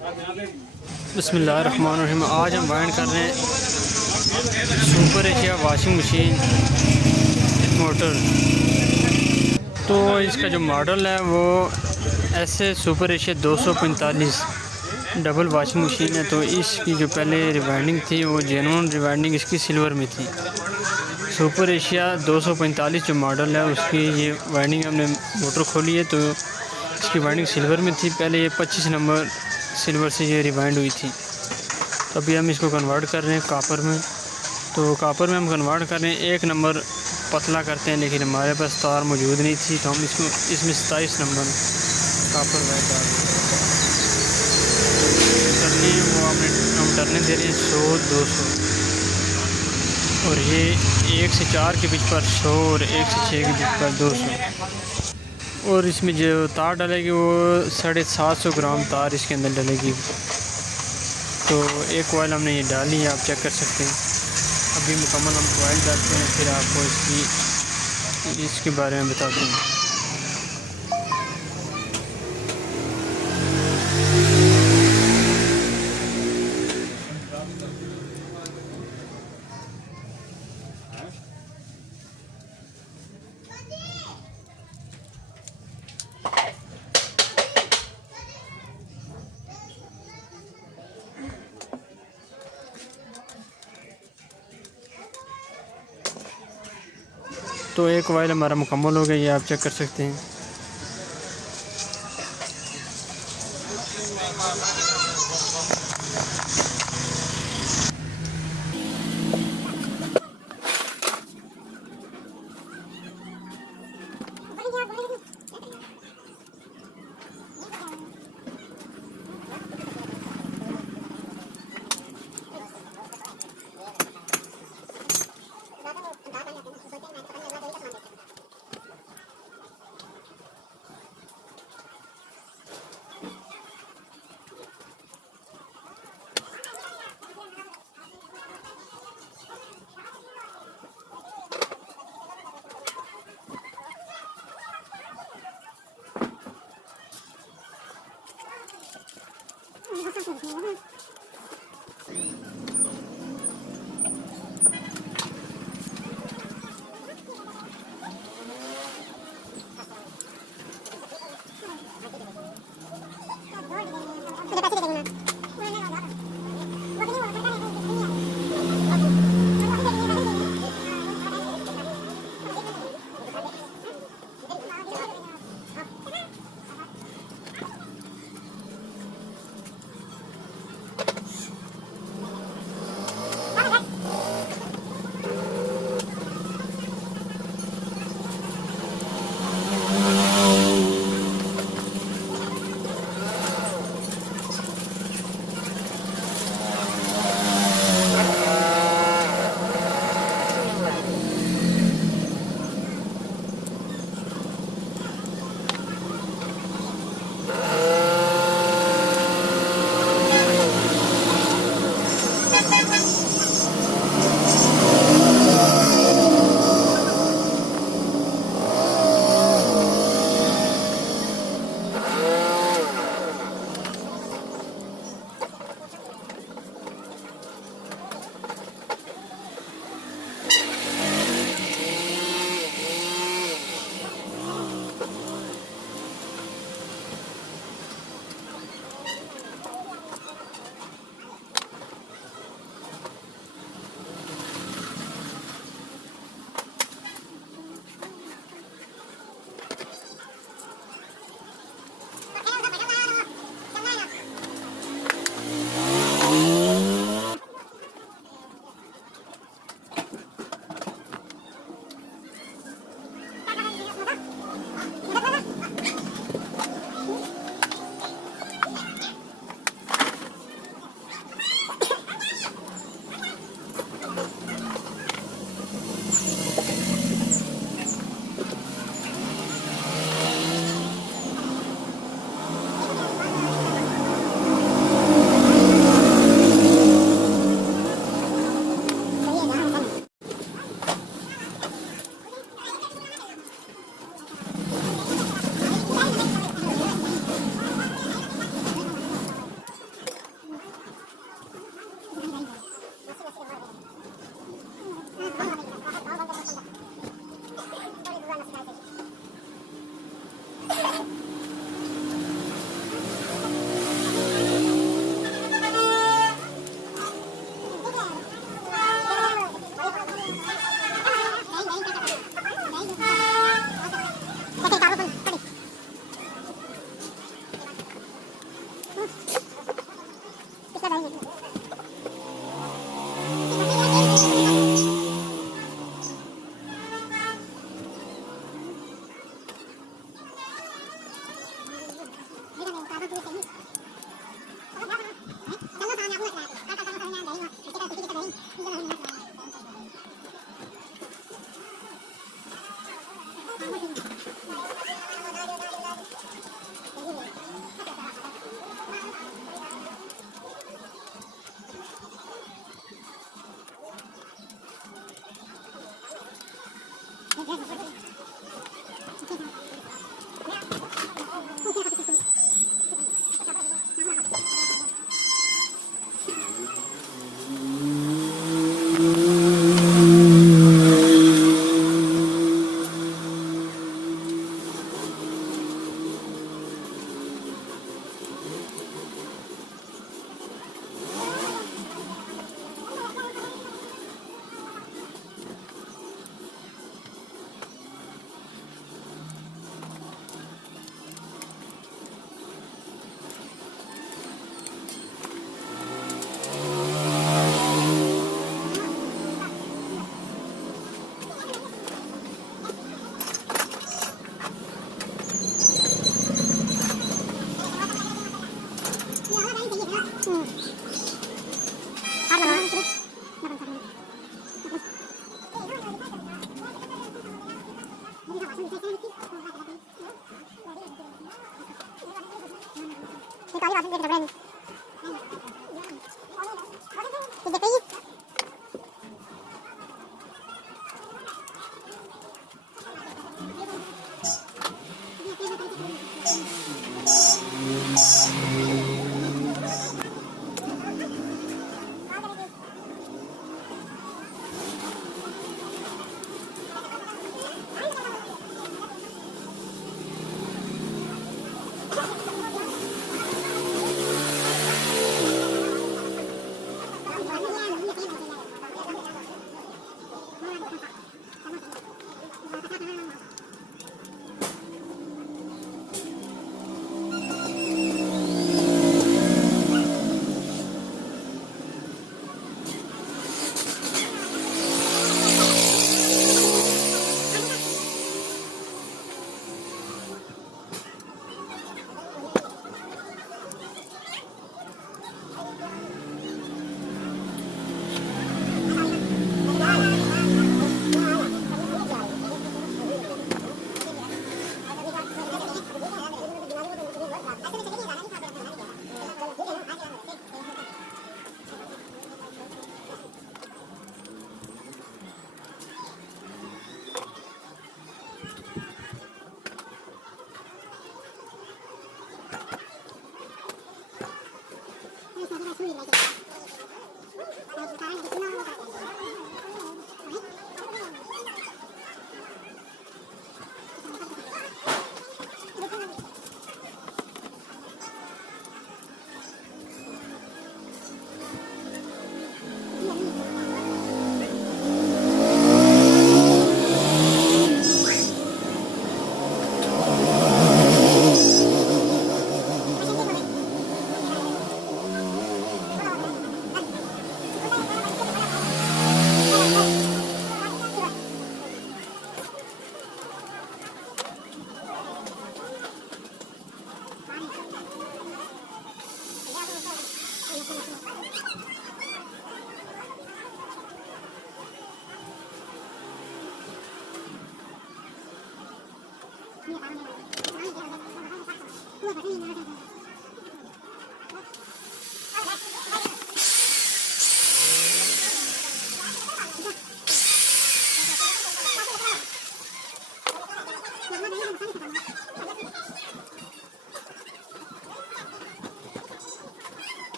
बिस्मिल्लाहिर्रहमानिर्रहीम। आज हम वाइंड कर रहे हैं super Asia washing machine motor. तो इसका जो मॉडल है वो ऐसे super Asia 245 double washing machine है। तो इसकी जो पहले रिवाइंडिंग थी वो जेन्युइन रिवाइंडिंग इसकी सिल्वर में थी। सुपर एशिया 245 जो मॉडल है उसकी ये वाइंडिंग हमने मोटर खोली है तो इसकी वाइंडिंग सिल्वर में थी। पहले ये 25 नंबर सिल्वर से ये रिवाइंड हुई थी। तो अभी हम इसको कन्वर्ट कर रहे हैं कॉपर में। तो कॉपर में हम कन्वर्ट कर रहे हैं, 1 नंबर पतला करते हैं, लेकिन हमारे पास तार मौजूद नहीं थी तो हम इसमें 27 नंबर कॉपर वायर डाल करनी है। वो हम टर्ने दे रहे हैं 100 200, और ये 1 से 4 के बीच पर 100 और 1 से 6 के बीच पर 200। और इसमें जो तार डालेगी वो 750 ग्राम तार इसके अंदर डलेगी। तो एक कॉइल हमने ये डाली है, आप चेक कर सकते हैं। अभी मुकम्मल हम कॉइल डालते हैं, फिर आपको इसके बारे में बताते हैं। तो एक कॉइल हमारा मुकम्मल हो गया, ये आप चेक कर सकते हैं।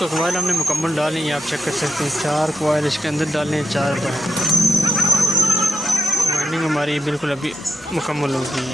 तो कोयल हमने मुकम्मल डाले हैं, आप चेक कर सकते हैं। 4 कोयल इसके अंदर डाले हैं, 4 वाइंडिंग हमारी बिल्कुल अभी मुकम्मल होगी।